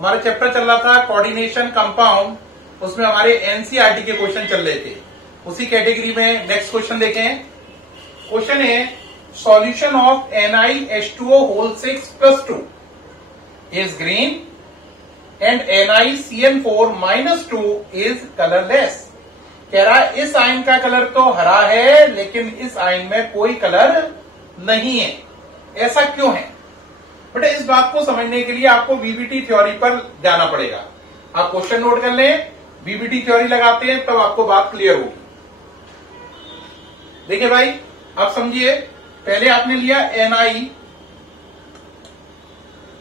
हमारा चैप्टर चल रहा था कोऑर्डिनेशन कंपाउंड, उसमें हमारे एनसीईआरटी के क्वेश्चन चल रहे थे। उसी कैटेगरी में नेक्स्ट क्वेश्चन देखें। क्वेश्चन है solution of NiH2O whole 6+2 is green and NiCN4-2 is colourless. कह रहा है इस आयन का कलर तो हरा है लेकिन इस आयन में कोई कलर नहीं है, ऐसा क्यों है? बट इस बात को समझने के लिए आपको वीबीटी थ्योरी पर जाना पड़ेगा। आप क्वेश्चन नोट कर लें, वीबीटी थ्योरी लगाते हैं तब आपको बात क्लियर होगी। देखिए भाई, आप समझिए, पहले आपने लिया Ni,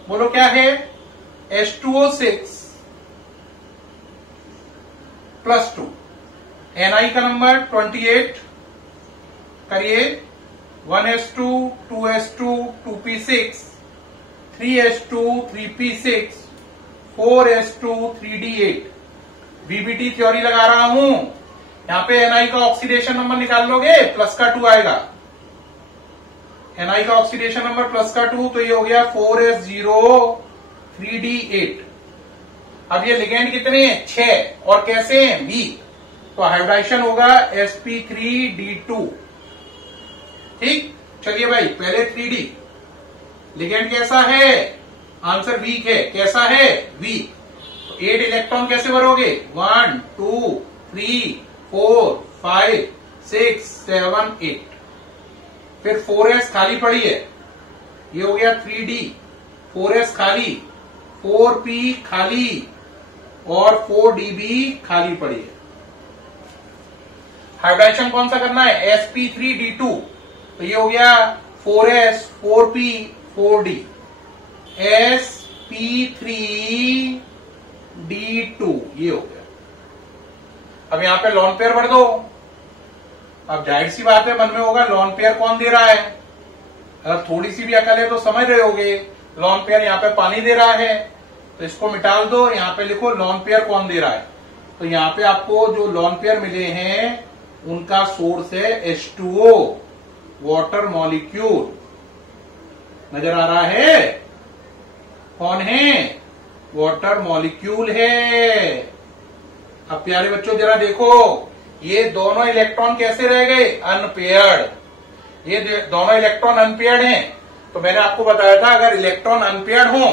बोलो क्या है, H2O6+2, Ni का नंबर 28, करिए 1s2, 2s2, 2p6, 3s2, 3p6, 4s2, 3d8। VBT theory लगा रहा हूं, यहां पे Ni का ऑक्सीडेशन नंबर निकाल लोगे, प्लस का 2 आएगा। Ni का ऑक्सीडेशन नंबर प्लस का 2, तो ये हो गया 4s0, 3d8। अब ये लिगेंड कितने हैं? 6, और कैसे हैं? वीक, तो हाइब्रिडाइजेशन होगा sp3d2। ठीक, चलिए भाई, पहले 3d, लिगेंड कैसा है? आंसर वीक है। कैसा है? वीक। तो 8 इलेक्ट्रॉन कैसे भरोगे? 1 2 3 4 5 6 7 8। फिर 4s खाली पड़ी है, ये हो गया 3d, 4s खाली, 4p खाली और 4d भी खाली पड़ी है। हाइब्रिडाइजेशन कौन सा करना है? sp3d2, तो ये हो गया 4s 4p 4d, sp3d2, ये हो गया। अब यहां पे लॉन पेयर भर दो। अब जाहिर सी बात है, मन में होगा लॉन पेयर कौन दे रहा है? अगर थोड़ी सी भी अकल है तो समझ रहे होगे, लॉन पेयर यहां पे पानी दे रहा है, तो इसको मिटाल दो, यहां पे लिखो लॉन पेयर कौन दे रहा है। तो यहां पे आपको जो लॉन पेयर मिले हैं उनका सोर्स है H2O, वाटर मॉलिक्यूल। नजर आ रहा है? कौन है? वाटर मॉलिक्यूल है। अब प्यारे बच्चों जरा देखो, ये दोनों इलेक्ट्रॉन कैसे रह गए? अनपेयर्ड। ये दोनों इलेक्ट्रॉन अनपेयर्ड हैं। तो मैंने आपको बताया था अगर इलेक्ट्रॉन अनपेयर्ड हो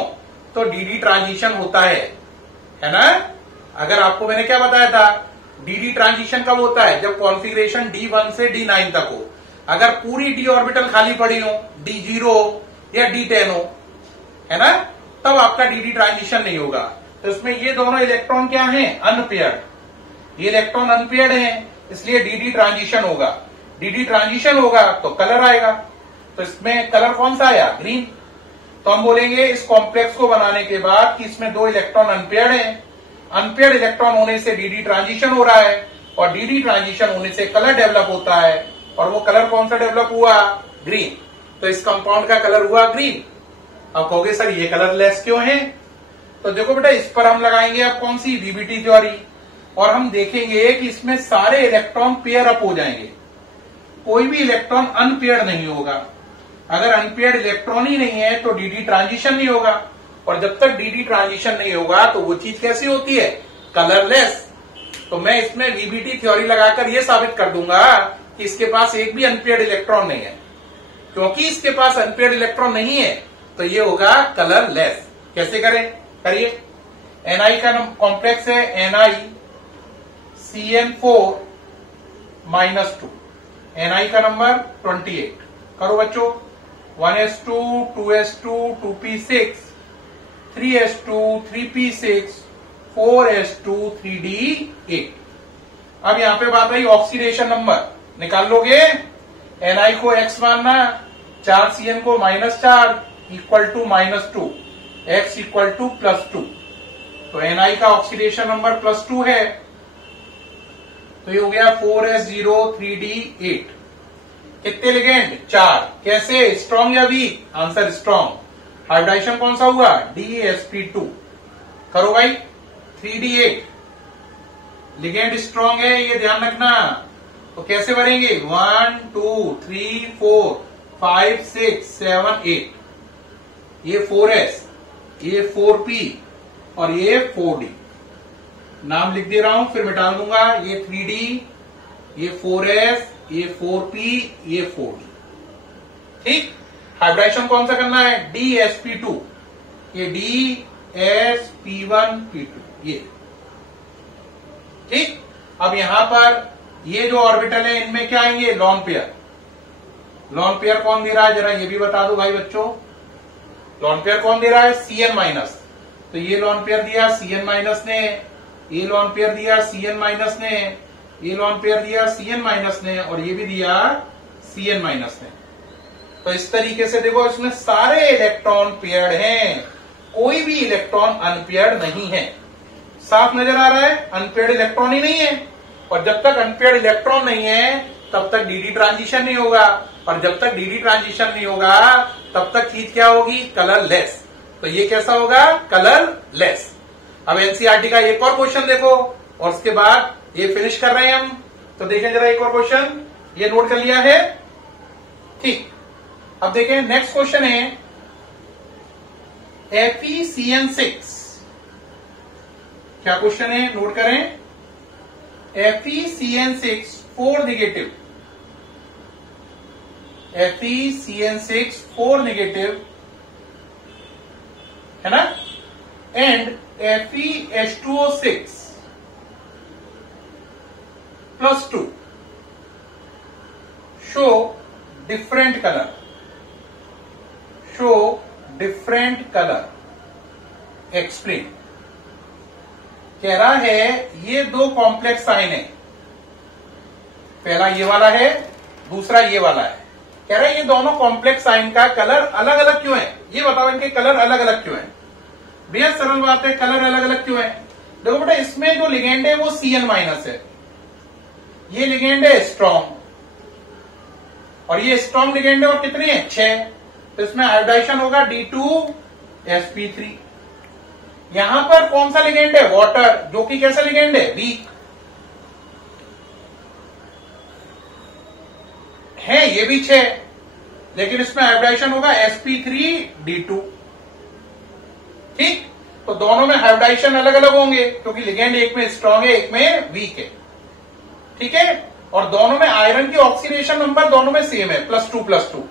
तो dd ट्रांजिशन होता है ना? अगर आपको मैंने क्या बताया था, dd ट्रांजिशन कब होता है? जब कॉन्फ़िगरेशन D1 से D9 तक हो। अगर पूरी d ऑर्बिटल खाली पड़ी हो, D0 या D10 हो, है ना, तब आपका dd ट्रांजिशन नहीं होगा। तो इसमें ये दोनों इलेक्ट्रॉन क्या हैं? अनपेयर्ड। ये इलेक्ट्रॉन अनपेयर्ड हैं, इसलिए dd ट्रांजिशन होगा। dd ट्रांजिशन होगा तो कलर आएगा। तो इसमें कलर कौन सा आया? ग्रीन। तो हम बोलेंगे इस कॉम्प्लेक्स को बनाने के बाद कि इसमें 2 इलेक्ट्रॉन अनपेयर्ड हैं। अनपेयर्ड इलेक्ट्रॉन होने से dd ट्रांजिशन हो रहा है, और dd ट्रांजिशन होने से कलर डेवलप होता है। और वो कलर कौन सा डेवलप हुआ? ग्रीन। तो इस कंपाउंड का कलर हुआ ग्रीन। अब कहोगे सर ये कलरलेस क्यों है? तो देखो बेटा, इस पर हम लगाएंगे अब कौन सी? VBT theory. और हम देखेंगे कि इसमें सारे इलेक्ट्रॉन पेयर अप हो जाएंगे, कोई भी इलेक्ट्रॉन अनपेयर्ड नहीं होगा। अगर अनपेयर्ड इलेक्ट्रॉन ही नहीं है तो dd ट्रांजिशन नहीं होगा, और जब तक dd ट्रांजिशन नहीं होगा तो वो चीज कैसी होती है? कलरलेस। तो मैं इसमें वीबीटी थ्योरी लगाकर ये साबित कर दूंगा कि इसके पास एक भी अनपेयर्ड इलेक्ट्रॉन नहीं है। क्योंकि इसके पास अनपेयर्ड इलेक्ट्रॉन नहीं है तो ये होगा कलरलेस। कैसे करें? करिए। Ni का कॉम्प्लेक्स है NiCN4-2, Ni का नंबर 28। करो बच्चों, 1s2, 2s2, 2p6, 3s2, 3p6, 4s2, 3d8। अब यहां पे बात आई ऑक्सीडेशन नंबर। निकाल लोगे, Ni को x मानना, 4Cn को -4 equal to -2, x equal to +2। तो Ni का ऑक्सीडेशन नंबर +2 है, तो ये हो गया 4s0, 3d8। कितने लिगेंड? 4। कैसे? स्ट्रॉन्ग या वीक? Answer strong. हाइब्रिडाइजेशन कौन सा हुआ? DsP2। करो भाई, 3d8। लिगेंड स्ट्रॉन्ग है, ये ध्यान रखना। तो कैसे भरेंगे? 1 2 3 4 5 6 7 8। ये 4s, ये 4p, और ये 4D। नाम लिख दे रहा हूं, फिर मिटा दूंगा। ये 3D, ये 4S, ये 4P, ये 4D। ठीक। हाइब्रिडाइजेशन कौन सा करना है? DsP2, ये DsP1P2 ये। ठीक। अब यहां पर ये जो ऑर्बिटल है इनमें क्या आएंगे? Lone pair. लॉन पेयर कौन दे रहा है जरा ये भी बता दो भाई बच्चों। लॉन पेयर कौन दे रहा है? Cn-। तो ये लॉन पेयर दिया Cn- ने, ये लॉन पेयर दिया Cn- ने, ये लॉन पेयर दिया Cn- ने, और ये भी दिया Cn- ने। तो इस तरीके से देखो इसमें सारे इलेक्ट्रॉन पेयर्ड हैं, कोई भी इलेक्ट्रॉन अनपेयर्ड नहीं है। साफ नजर आ रहा है? अनपेयर्ड इलेक्ट्रॉन ही नहीं है। और जब तक अनपेयर्ड इलेक्ट्रॉन नहीं है तब तक डीडी ट्रांजिशन नहीं होगा, और जब तक डीडी ट्रांजिशन नहीं होगा तब तक चीज क्या होगी? कलरलेस। तो ये कैसा होगा? कलरलेस। अब एनसीईआरटी का एक और क्वेश्चन देखो और उसके बाद ये फिनिश कर रहे हैं हम। तो देखें जरा एक और क्वेश्चन, ये नोट कर लिया है? ठीक। अब देखें नेक्स्ट क्वेश्चन है FeCN6। क्या क्वेश्चन है? नोट करें। FeCN6 4 नेगेटिव, FeCN6 4 नेगेटिव है ना, and FeH2O6 +2 show different colour, show different colour, explain. कह रहा है ये दो कॉम्प्लेक्स आयन है, पहला ये वाला है, दूसरा ये वाला है। कह रहा है ये दोनों कॉम्प्लेक्स आयन का कलर अलग अलग क्यों है? ये बताओ इनके कलर अलग अलग क्यों है? बेहद सरल बात है, कलर अलग अलग क्यों है? देखो बेटा इसमें जो लिगेंड है वो Cn- है, ये लिगेंड है स्ट्रॉन्ग, और ये स्ट्रॉन्ग लिगेंड है और कितनी है? 6। तो इसमें हाइब्रिडाइजेशन होगा D2sp3। यहां पर कौन सा लिगेंड है? वाटर, जो कि कैसा लिगेंड है? वीक है, ये भी 6, लेकिन इसमें हाइब्रिडाइजेशन होगा sp3d2। ठीक। तो दोनों में हाइब्रिडाइजेशन अलग अलग होंगे क्योंकि लिगेंड एक में स्ट्रॉन्ग है, एक में वीक है। ठीक है। और दोनों में आयरन की ऑक्सीडेशन नंबर दोनों में सेम है, +2+2।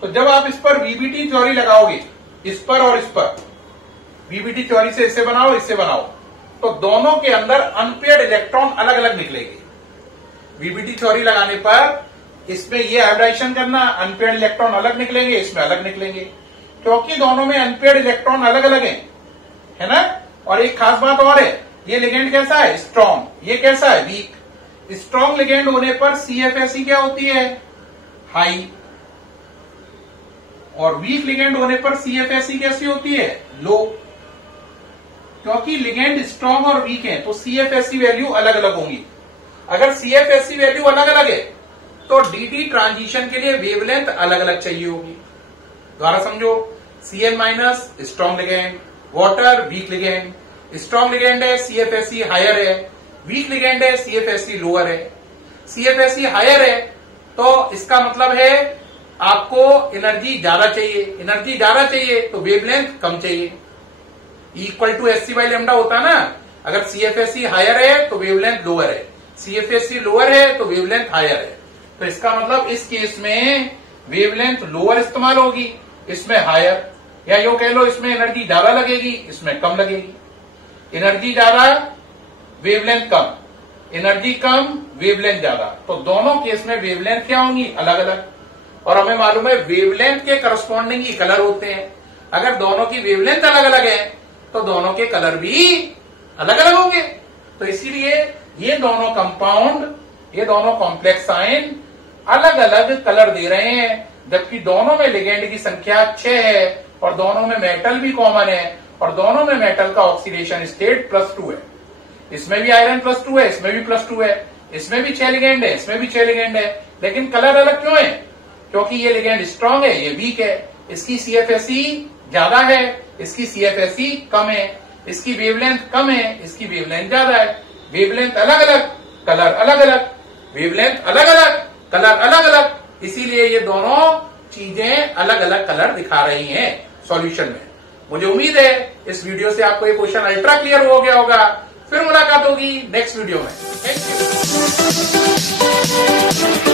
तो जब आप इस पर वीबीटी थ्योरी लगाओगे, इस पर और इस पर, वीबीटी थ्योरी से इसे बनाओ, इससे बनाओ, तो दोनों के अंदर अनपेयर्ड इलेक्ट्रॉन अलग अलग निकलेंगे। वीबीटी थ्योरी लगाने पर इसमें ये हाइब्रिडाइजेशन करना, अनपेयर्ड इलेक्ट्रॉन अलग निकलेंगे, इसमें अलग निकलेंगे, क्योंकि दोनों में अनपेयर्ड इलेक्ट्रॉन अलग अलग है ना। और एक खास बात और है, ये लिगेंड कैसा है? स्ट्रॉन्ग, ये कैसा है? वीक। स्ट्रॉन्ग लिगेंड होने पर CFSE क्या होती है? हाई, और वीक लिगेंड होने पर CFSE कैसी होती है? लो। क्योंकि लिगेंड स्ट्रॉन्ग और वीक है तो CFSE वैल्यू अलग अलग होंगी। अगर CFSE वैल्यू अलग अलग है तो DD ट्रांजिशन के लिए वेवलेंथ अलग अलग चाहिए होगी। दोबारा समझो, Cn- strong ligand, water week ligand, strong ligand है CFSE हायर है, वीक लिगेंड है CFSE लोअर है। CFSE हायर है तो इसका मतलब है आपको एनर्जी ज्यादा चाहिए, एनर्जी ज्यादा चाहिए तो वेवलेंथ कम चाहिए, =SC/λ होता है ना। अगर CFSE हायर है तो वेवलेंथ लोअर है, CFSE लोअर है तो वेवलेंथ हायर है। तो इसका मतलब इस केस में वेवलेंथ लोअर इस्तेमाल होगी, इसमें हायर, या यूं कह लो इसमें एनर्जी ज्यादा लगेगी, इसमें कम लगेगी। एनर्जी ज्यादा, वेवलेंथ कम, एनर्जी कम, वेवलेंथ ज्यादा। तो दोनों केस में वेवलेंथ क्या होंगी? अलग अलग। और हमें मालूम है वेवलेंथ के करस्पॉन्डिंग ही कलर होते हैं। अगर दोनों की वेवलेंथ अलग अलग है तो दोनों के कलर भी अलग अलग होंगे। तो इसीलिए ये दोनों कंपाउंड, ये दोनों कॉम्प्लेक्स आयन अलग अलग कलर दे रहे हैं, जबकि दोनों में लिगेंड की संख्या 6 है और दोनों में मेटल भी कॉमन है, और दोनों में मेटल का ऑक्सीडेशन स्टेट +2 है। इसमें भी आयरन +2 है, इसमें भी +2 है, इसमें भी 6 लिगेंड है, इसमें भी 6 लिगेंड है, लेकिन कलर अलग क्यों है? क्योंकि ये लिगेंड स्ट्रांग है, ये वीक है। इसकी CFSE ज्यादा है, इसकी CFSE कम है, इसकी वेवलेंथ कम है, इसकी वेवलेंथ ज्यादा है। वेवलेंथ अलग अलग, कलर अलग अलग, वेवलेंथ अलग अलग, कलर अलग अलग, इसीलिए ये दोनों चीजें अलग अलग कलर दिखा रही हैं सॉल्यूशन में। मुझे उम्मीद है इस वीडियो से आपको ये क्वेश्चन अल्ट्रा क्लियर हो गया होगा। फिर मुलाकात होगी नेक्स्ट वीडियो में। Thank you.